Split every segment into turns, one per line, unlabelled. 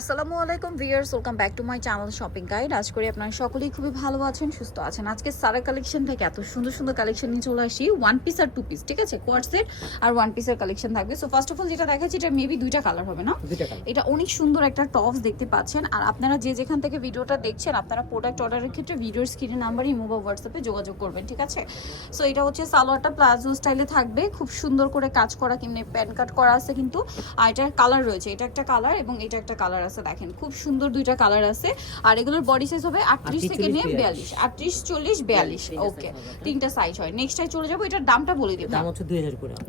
আসসালামু আলাইকুম viewers welcome back to my channel shopping guide. আজ করি আপনারা সকলেই খুবই ভালো আছেন সুস্থ আছেন। আজকে সারা কালেকশন থেকে এত সুন্দর সুন্দর কালেকশন নিয়ে চলে আসি। ওয়ান পিস আর টু পিস ঠিক আছে? কোয়ার্সের আর ওয়ান পিসের কালেকশন থাকবে। সো ফার্স্ট অফ অল যেটা দেখাচ্ছি এটা মেবি দুইটা কালার হবে না? এটা অনেক সুন্দর একটা টপস দেখতে পাচ্ছেন। আর আপনারা যে যেখান থেকে ভিডিওটা দেখছেন আপনারা প্রোডাক্ট অর্ডারের ক্ষেত্রে ভিডিওর স্ক্রিনে নাম্বার ইমো বা হোয়াটসঅ্যাপে যোগাযোগ করবেন ঠিক আছে? সো এটা হচ্ছে সালোয়ারটা প্লাজো স্টাইলে থাকবে। খুব সুন্দর করে কাজ করা কিমনে প্যান কাট করা আছে কিন্তু। আর এটার কালার রয়েছে। এটা একটা কালার এবং এটা একটা কালার আছে দেখেন খুব সুন্দর দুইটা কালার আছে। আর এগুলোর বডি সাইজ হবে আটত্রিশ থেকে নিয়ে বিয়াল্লিশ। আটত্রিশ চল্লিশ বিয়াল্লিশ ওকে তিনটা সাইজ হয়। নেক্সট চলে যাব এটার দামটা বলে
হচ্ছে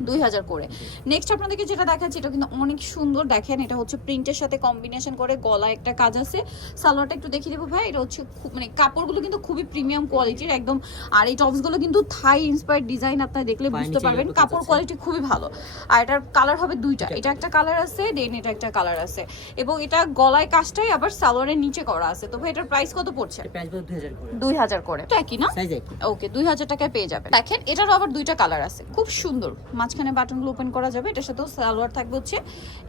দুই হাজার করে।
নেক্সট আপনাদেরকে যেটা দেখাচ্ছি এটা কিন্তু অনেক সুন্দর। দেখেন এটা হচ্ছে প্রিন্টের সাথে কম্বিনেশন করে গলা একটা কাজ আছে। সালোয়ারটা একটু দেখিয়ে দেবো ভাই। এটা হচ্ছে খুব মানে কাপড়গুলো কিন্তু খুবই প্রিমিয়াম কোয়ালিটির একদম। আর এই টপসগুলো কিন্তু থাই ইন্সপায়ার ডিজাইন আপনারা দেখলে বুঝতে পারবেন। কাপড় কোয়ালিটি খুবই ভালো। আর এটার কালার হবে দুইটা।
দুইটা।
এটা একটা কালার আছে দেন এটা একটা কালার আছে। এবং এটা গলায় কাজটাই আবার সালোয়ারের নিচে করা আছে। তো ভাই এটার প্রাইস কত পড়ছে?
দুই হাজার করে।
তো একই না? ওকে দুই হাজার টাকায় পেয়ে যাবেন। দেখেন এটারও আবার দুইটা কালার আছে। খুব সুন্দর। মাঝখানে বাটনগুলো ওপেন করা যাবে। এটার সাথেও সালোয়ার থাকবে হচ্ছে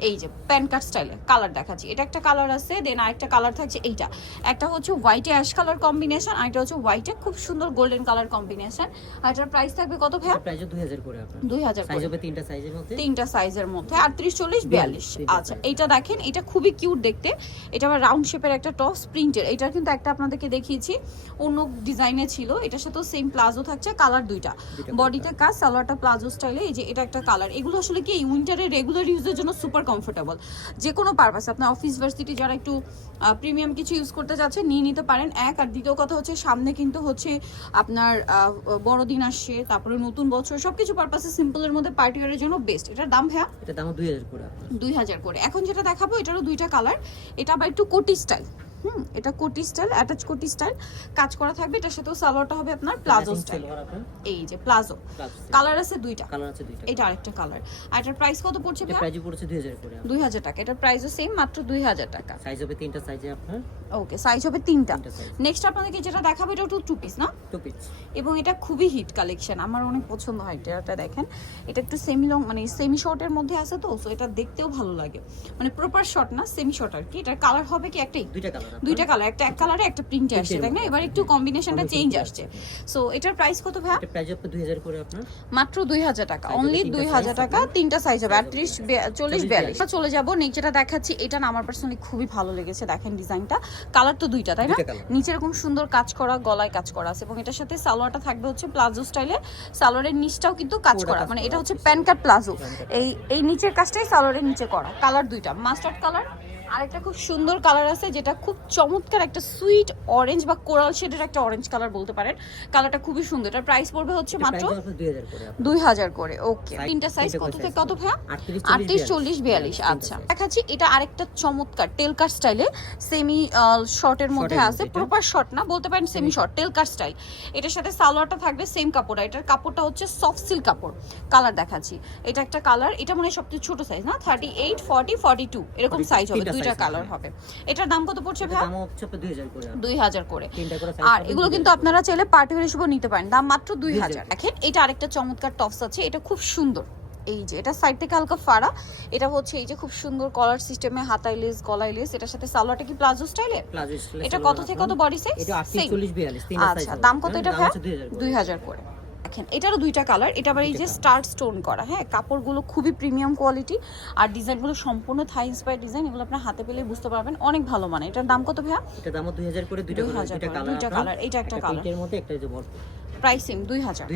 এই যে প্যান কাট স্টাইলে কালার দেখাচ্ছি। এটা একটা কালার আছে দেন আরেকটা কালার থাকছে এইটা। একটা হচ্ছে হোয়াইটে অ্যাশ কালার কম্বিনেশন আর একটা হচ্ছে হোয়াইটে খুব সুন্দর গোল্ডেন কালার কম্বিনেশন আর এটার প্রাইস থাকবে কত ভাইয়া?
প্রাইস দুই হাজার করে
দুই হাজার
সাইজ তিনটা সাইজের মধ্যে।
তিনটা সাইজের মধ্যে। আটত্রিশ চল্লিশ বিয়াল্লিশ আচ্ছা। এইটা দেখেন এটা খুবই কিউট দেখতে। এটা আবার রাউন্ড শেপের একটা টপ প্রিন্টের এটার কিন্তু একটা আপনাদেরকে দেখিয়েছি। অন্য ডিজাইনে ছিল। এটার সাথেও সেম প্লাজো থাকছে কালার দুইটা। বডিটা কাজ সালোয়ারটা প্লাজো স্টাইলে এই যে এটা একটা কালার এগুলো আসলে কি উইন্টারে রেগুলার ইউজের জন্য সুপার কমফোর্টেবল যে কোনো পারপাস আপনার অফিস ভার্সিটি যারা একটু প্রিমিয়াম কিছু ইউজ করতে যাচ্ছে নিয়ে নিতে পারেন। এক আর দ্বিতীয় কথা হচ্ছে সামনে কিন্তু হচ্ছে আপনার বড়দিন আসছে তারপরে নতুন বছর সবকিছু পারপাসে সিম্পলের মধ্যে পার্টি ওয়ারের জন্য বেস্ট এটার দাম হ্যাঁ
এটা দাম দুই হাজার করে
দুই হাজার করে। এখন যেটা দেখাবো এটারও দুইটা কালার এটা আবার একটু কোটি স্টাইল হুম এটা কোটি স্টাইল অ্যাটাচ কোটি স্টাইল। কাজ করা থাকবে এটার সাথেও সালোয়ারটা হবে আপনার প্লাজো স্টাইল। এই যে প্লাজো। কালার আছে দুইটা।
কালার আছে দুইটা।
এটা আরেকটা কালার আর এটার প্রাইস কত পড়ছে
এটা প্রাইস পড়ছে দুই হাজার করে।
দুই হাজার টাকা। এটার প্রাইসও সেম মাত্র দুই হাজার টাকা।
সাইজ হবে তিনটা সাইজে আপনার?
ওকে সাইজ হবে তিনটা। নেক্সট আপনাদেরকে যেটা দেখাবো এটা একটু টু পিস না?
টু পিস
এবং এটা খুবই হিট কালেকশন আমার অনেক পছন্দ হয় এটা এটা দেখেন। এটা একটু সেমি লং মানে সেমি শর্টের মধ্যে আছে তো সো এটা দেখতেও ভালো লাগে। মানে প্রপার শর্ট না সেমি শর্ট আর কি। এটার কালার হবে কি একটাই
দুইটা কালার
দুইটা কালার একটা এক কালারে একটা প্রিন্টে আসছে তাই না? এবার একটু কম্বিনেশনটা চেঞ্জ আসছে। সো এটার প্রাইস কত ভাই
এটা প্রাইস হবে দুই হাজার করে আপনার।
মাত্র দুই হাজার টাকা অনলি
তিনটা
দুই
size
হাজার টাকা তিনটা সাইজ হবে
Size
আটত্রিশ
হবে
চল্লিশ
চল্লিশ,
বিয়াল্লিশ।
বিয়াল্লিশ।
চলে যাব যেটা দেখাচ্ছি এটা না আমার পার্সোনালি খুবই ভালো লেগেছে দেখেন ডিজাইনটা। কালার তো দুইটা তাই না? নিচে এরকম সুন্দর কাজ করা গলায় কাজ করা আছে এবং এটার সাথে সালোয়ারটা থাকবে হচ্ছে প্লাজো স্টাইলে সালোয়ারের নিচটাও কিন্তু কাজ করা মানে এটা হচ্ছে। প্যান কাট প্লাজো এই এই নিচের কাজটাই সালোয়ারের নিচে করা। কালার দুইটা মাস্টার্ড কালার আরেকটা খুব সুন্দর কালার আছে যেটা খুব চমৎকার একটা সুইট অরেঞ্জ বা কোরাল শেডের একটা অরেঞ্জ কালার বলতে পারেন। কালারটা খুবই সুন্দর। এটার প্রাইস পড়বে হচ্ছে মাত্র
দুই হাজার করে।
দুই ওকে তিনটা সাইজ কত থেকে কত ভাইয়া?
আটত্রিশ
চল্লিশ বিয়াল্লিশ। আচ্ছা। দেখাচ্ছি এটা আরেকটা চমৎকার টেল কাট স্টাইলে সেমি শর্টের মধ্যে আছে। প্রপার শর্ট না বলতে পারেন semi short tail cut style এটার সাথে সালোয়ারটা থাকবে সেম কাপড়। আর এটার কাপড়টা হচ্ছে সফট সিল্ক কাপড়। কালার দেখাচ্ছি। এটা একটা কালার এটা মনে হয় সবচেয়ে ছোট সাইজ না? Thirty eight forty forty two এরকম সাইজ হবে।
তিনটা
দুইটা কালার
হবে।
এটার দাম কত পড়ছে ভাইয়া
দাম হচ্ছে দুই হাজার করে। আপনার।
দুই হাজার করে।
তিনটা করে
আর এগুলো কিন্তু আপনারা চাইলে পার্টি ওয়ার হিসেবে নিতে পারেন। দাম মাত্র
2000
দেখেন এটা আরেকটা চমৎকার টপস আছে। এটা খুব সুন্দর। এই যে এটা সাইড থেকে হালকা ফাড়া। এটা হচ্ছে এই যে খুব সুন্দর কলার সিস্টেমে হাতায় লেস গলায় লেস এটার সাথে সালোয়ারটা কি প্লাজো স্টাইলে
প্লাজো স্টাইলে
এটা কত থেকে কত বডি সাইজ
এটা আটত্রিশ চল্লিশ বিয়াল্লিশ। তিনটা সাইজ
আচ্ছা দাম কত এটা ভাই? দুই
দুই
হাজার করে। দেখেন এটারও দুইটা কালার এটা আবার এই যে স্টার স্টোন করা হ্যাঁ কাপড়গুলো খুবই প্রিমিয়াম কোয়ালিটি আর ডিজাইনগুলো সম্পূর্ণ থাই ইন্সপায়ার ডিজাইন এগুলো আপনার হাতে পেলে বুঝতে পারবেন অনেক ভালো মানে এটার দাম কত ভাইয়া?
এটার দাম দুই হাজার করে দুইটা কালার
দুইটা কালার এটা একটা
কালারের মধ্যে একটা যে
প্রাইস সেম দুই হাজার।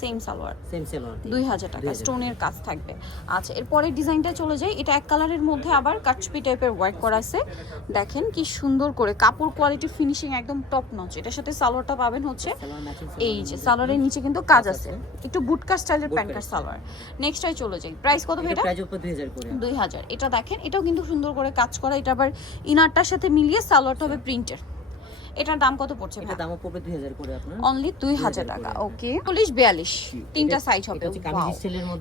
সেম সালোয়ার।
সেম সেলোয়ার
দুই হাজার টাকা স্টোনের কাজ থাকবে। আচ্ছা এরপরে ডিজাইনটা চলে যায় এটা এক কালারের মধ্যে আবার কাটচুপি টাইপের ওয়ার্ক করা আছে। দেখেন কি সুন্দর করে কাপড় কোয়ালিটি ফিনিশিং একদম টপ নচ এটার সাথে সালোয়ারটা পাবেন হচ্ছে এই যে সালোয়ারের নিচে কিন্তু কাজ আছে। একটু বুটকা স্টাইলের
Bootcut
pant cut salwar. Next টাই চলে যাই। প্রাইস কত
এটা দুই হাজার করে।
দুই হাজার। এটা দেখেন এটাও কিন্তু সুন্দর করে কাজ করা। এটা আবার ইনারটার সাথে মিলিয়ে সালোয়ারটা হবে প্রিন্টের এটার দাম কত পড়ছে
এটা দামও পড়বে 2000 করে আপনার।
অনলি দুই হাজার টাকা ওকে চল্লিশ বিয়াল্লিশ তিনটা সাইজ হবে।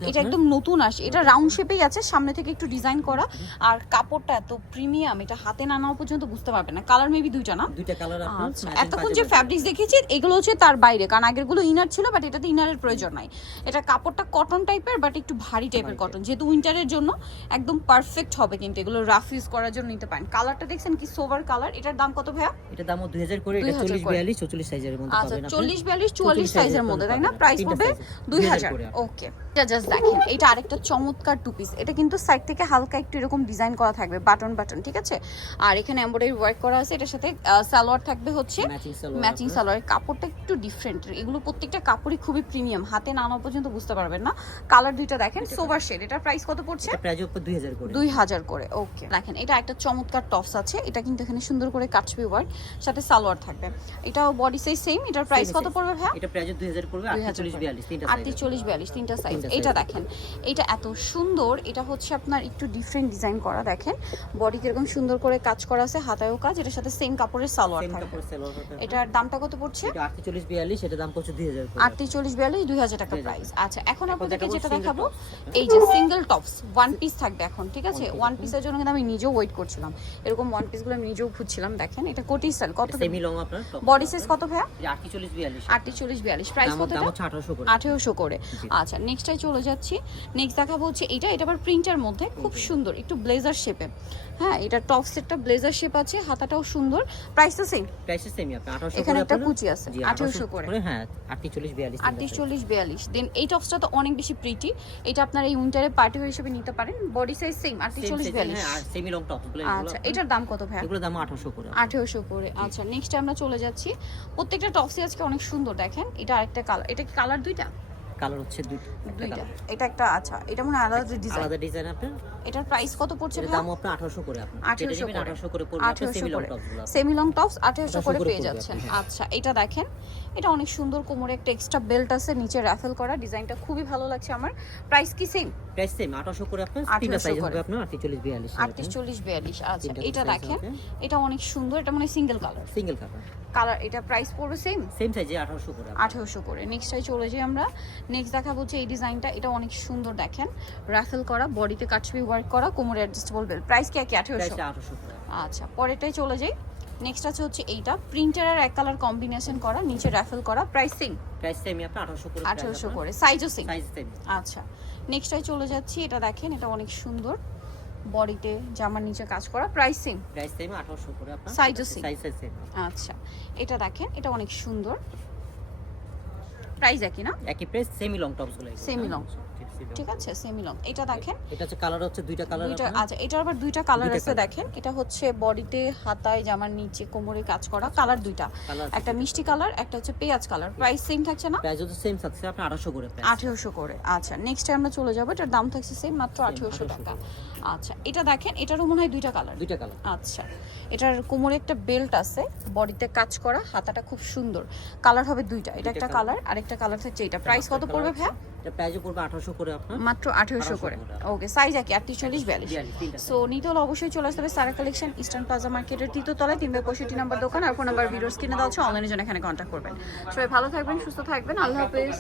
এটা
একদম নতুন আসে এটা রাউন্ড শেপেই আছে সামনে থেকে একটু ডিজাইন করা। আর কাপড়টা এত প্রিমিয়াম এটা হাতে না নেওয়া পর্যন্ত বুঝতে পারবে না। কালার মেবি দুইটা না?
দুইটা কালার আপনার
আচ্ছা এতক্ষণ যে ফ্যাব্রিক্স দেখিয়েছি এগুলো হচ্ছে তার বাইরে। কারণ আগেরগুলো ইনার ছিল বাট এটাতে ইনারের প্রয়োজন নাই। এটা কাপড়টা কটন টাইপের বাট একটু ভারী টাইপের কটন যেহেতু উইন্টারের জন্য একদম পারফেক্ট হবে কিন্তু। এগুলো রাফ ইউজ করার জন্য নিতে পারেন। কালারটা দেখছেন কি সোভার কালার এটার দাম কত ভাইয়া?
এটা দামও 2000 করে এটা
চল্লিশ
বিয়াল্লিশ চল্লিশ সাইজের মধ্যে
আচ্ছা চল্লিশ বিয়াল্লিশ চুয়াল্লিশ
44
সাইজের মধ্যে তাই না? প্রাইস পড়বে দুই হাজার। ওকে এটা জাস্ট দেখেন এটা আরেকটা চমৎকার টু পিস এটা কিন্তু সাইড থেকে হালকা একটু এরকম ডিজাইন করা থাকবে বাটন বাটন ঠিক আছে? আর এখানে এমব্রয়ডারি ওয়ার্ক করা আছে এটার সাথে সালোয়ার থাকবে হচ্ছে
ম্যাচিং সালোয়ার
সালোয়ারের কাপড়টা একটু ডিফারেন্ট এগুলো প্রত্যেকটা কাপড়ই খুবই প্রিমিয়াম হাতে নানা পর্যন্ত বুঝতে পারবেন না। কালার দুইটা দেখেন সোভার শেড এটার প্রাইস কত পড়ছে?
প্রাইস উপর 2000 করে।
দুই হাজার করে ওকে দেখেন এটা একটা চমৎকার টপস আছে। এটা কিন্তু এখানে সুন্দর করে কাটছবি ওয়ার্ক সাথে সালোয়ার থাকবে। এটাও বডি সাইজ সেম এটার প্রাইস কত পড়বে ভাই
এটা প্রাইস 2000 পড়বে
2000
48 42 তিনটা।
চল্লিশ বিয়াল্লিশ তিনটা সাইজ এটা দেখেন এটা এত সুন্দর এটা হচ্ছে আপনার একটু ডিফারেন্ট ডিজাইন করা দেখেন। বডি কীরকম সুন্দর করে কাজ করা আছে হাতায়ও কাজ এটার সাথে সেম কাপড়ের সালোয়ার থাকবে। এটার দামটা কত পড়ছে?
এটা 48 42 এটা দাম পড়ছে 2000 করে
আটত্রিশ চল্লিশ বিয়াল্লিশ দুই হাজার টাকা প্রাইস আচ্ছা এখন আপনাদেরকে যেটা দেখাবো এই যে সিঙ্গেল টপস ওয়ান পিস থাকবে এখন ঠিক আছে? ওয়ান পিসের জন্য কিন্তু আমি নিজেও ওয়েট করছিলাম। এরকম ওয়ান পিসগুলো আমি নিজেও খুঁজছিলাম দেখেন এটা কোটি স্টাইল কত
সেমি লং আপনার
বডি। সাইজ কত ভাইয়া?
এটা 48 42
আটত্রিশ চল্লিশ বিয়াল্লিশ। প্রাইস
দাম
কত
দাম 1800 করে।
আঠেরোশো করে। আচ্ছা নেক্সটটাই চলে যাচ্ছি। নেক্সট দেখাবো হচ্ছে এটা এটা আবার প্রিন্টার মধ্যে। খুব সুন্দর। একটু ব্লেজার শেপে হ্যাঁ এটা টপ সেটটা ব্লেজার শেপ আছে। হাতাটাও সুন্দর। প্রাইস তো সেম
প্রাইস সেমি আপনার 1800
এখানে একটা কুচি আছে, 1800 করে।
হ্যাঁ 48 42
আটত্রিশ চল্লিশ বিয়াল্লিশ। দেন এই টপসটা তো অনেক বেশি প্রিটি এটা আপনার এই উইন্টারে পার্টি ওয়ার হিসেবে নিতে পারেন। বডি সাইজ সেম আটত্রিশ চল্লিশ বিয়াল্লিশ।
হ্যাঁ আর সেমি লং টপ
আচ্ছা এটার দাম কত ভাই
এগুলো দাম 1800 করে।
আঠেরোশো করে আচ্ছা নেক্সট আমরা চলে যাচ্ছি। প্রত্যেকটা টপসই আজকে অনেক সুন্দর দেখেন। এটা আরেকটা কালার এটা কি কালার দুইটা?
কালার হচ্ছে দুইটা।
এটা একটা আচ্ছা এটা মনে হয় আলাদা ডিজাইন
আলাদা ডিজাইন আপনার।
এটার প্রাইস কত পড়ছে ভাই
দাম আপনার 1800 করে আপনার।
1800 করে।
1800 করে পড়বে
1800
সেমি লং
করে।
টপগুলো।
সেমি লং টপস
1800
করে পেয়ে যাচ্ছেন। আচ্ছা এটা দেখেন। এটা অনেক সুন্দর কোমরে একটা এক্সট্রা বেল্ট আছে নিচে রাফেল করা। ডিজাইনটা খুবই ভালো লাগছে আমার। প্রাইস কি সেম
প্রাইস সেম 1800 করে আপনার। তিনটা সাইজ হবে আপনার 48 42
আটত্রিশ চল্লিশ বিয়াল্লিশ আচ্ছা এটা দেখেন। এটা অনেক সুন্দর এটা মানে single colour
single colour
colour এটা প্রাইস পড়বে সেম
সেম সাইজে 1800 করে আপনার।
আঠেরোশো করে। নেক্সটটাই চলে যাই আমরা। নেক্সট দেখাবো হচ্ছে এই ডিজাইনটা এটা অনেক সুন্দর দেখেন। রাফেল করা বডিতে কাটছবি ওয়ার্ক করা কোমরে অ্যাডজাস্টেবল বেল্ট প্রাইস কি একই আঠেরোশো?
প্রাইসটা 1800 করে।
আচ্ছা পরেরটাই চলে যাই। নেক্সট আছে হচ্ছে এইটা। প্রিন্টারের এক কালার কম্বিনেশন করা নিচে রাফেল করা। প্রাইস সেম
প্রাইস সেম আপনার 1800 করে
আঠেরোশো করে। সাইজও সেম
সাইজ সেম
আচ্ছা। নেক্সটটাই চলে যাচ্ছি। এটা দেখেন এটা অনেক সুন্দর। বডিতে জামার নিচে কাজ করা প্রাইস সেম
প্রাইস সেম 1800 করে আপনার। সাইজ সেম
আচ্ছা এটা দেখেন এটা অনেক সুন্দর। প্রাইস একই না?
একই প্রাইস সেমি লং টপসগুলো।
Semi long। ঠিক আছে সেমি লং এটা দেখেন।
এটা হচ্ছে কালার হচ্ছে দুইটা কালার
দুইটা আচ্ছা এটার আবার দুইটা কালার আছে দেখেন। এটা হচ্ছে বডিতে হাতায় জামার নিচে কোমরে কাজ করা কালার দুইটা। একটা মিষ্টি কালার একটা হচ্ছে পেঁয়াজ কালার প্রাইস সেম থাকছে না?
প্রাইস হচ্ছে সেম থাকছে আপনার 1800 করে প্রাইস
আঠেরোশো করে আচ্ছা। নেক্সট আমরা চলে যাব এটার দাম থাকছে সেম মাত্র আঠেরোশো
1800
টাকা। আচ্ছা এটা দেখেন এটারও মনে হয় দুইটা কালার
দুইটা কালার
আচ্ছা এটার কোমরে একটা বেল্ট আছে বডিতে কাজ করা হাতাটা খুব সুন্দর। কালার হবে দুইটা এটা একটা কালার আর একটা কালার থাকছে এটা প্রাইস কত পড়বে ভাই
এটা প্রাইস পড়বে 1800 করে আপনার।
মাত্র আঠেরোশো
1800
করে। ওকে সাইজ একই আটত্রিশ চল্লিশ বিয়াল্লিশ
42
সো নিতল অবশ্যই চলে আসতে হবে সারা কালেকশন ইস্টার্ন প্লাজা মার্কেটের তৃতীয় তলায় তিন বাই পঁয়ষট্টি নাম্বার দোকান আর ফোন নাম্বার ভিডিওস কিনে দেওয়া হচ্ছে অনলাইনের জন্য এখানে কন্ট্যাক্ট করবেন। সবাই ভালো থাকবেন সুস্থ থাকবেন আল্লাহ হাফেজ।